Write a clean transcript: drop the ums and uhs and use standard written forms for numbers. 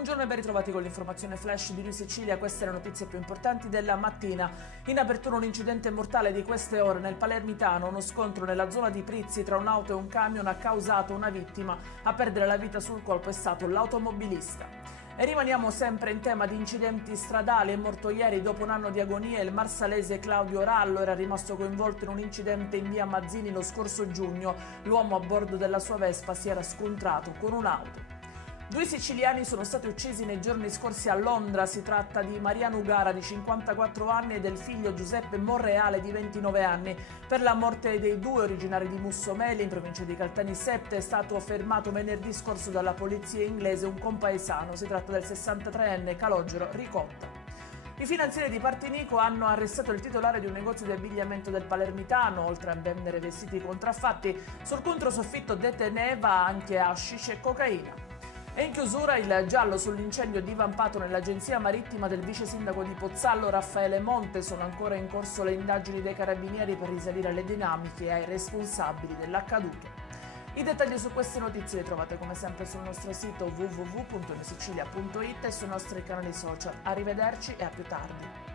Buongiorno e ben ritrovati con l'informazione flash di New Sicilia. Queste le notizie più importanti della mattina. In apertura un incidente mortale di queste ore nel Palermitano. Uno scontro nella zona di Prizzi tra un'auto e un camion ha causato una vittima. A perdere la vita sul colpo è stato l'automobilista. E rimaniamo sempre in tema di incidenti stradali. È morto ieri, dopo un anno di agonia, il marsalese Claudio Rallo. Era rimasto coinvolto in un incidente in via Mazzini lo scorso giugno. L'uomo a bordo della sua Vespa si era scontrato con un'auto. 2 siciliani sono stati uccisi nei giorni scorsi a Londra. Si tratta di Maria Nugara di 54 anni e del figlio Giuseppe Monreale di 29 anni. Per la morte dei due, originari di Mussomeli, in provincia di Caltanissette, è stato fermato venerdì scorso dalla polizia inglese un compaesano. Si tratta del 63enne Calogero Ricotta. I finanzieri di Partinico hanno arrestato il titolare di un negozio di abbigliamento del Palermitano. Oltre a vendere vestiti contraffatti, sul controsoffitto deteneva anche hashish e cocaina. E in chiusura il giallo sull'incendio divampato nell'agenzia marittima del vice sindaco di Pozzallo Raffaele Monte. Sono ancora in corso le indagini dei carabinieri per risalire alle dinamiche e ai responsabili dell'accaduto. I dettagli su queste notizie li trovate come sempre sul nostro sito www.newsicilia.it e sui nostri canali social. Arrivederci e a più tardi.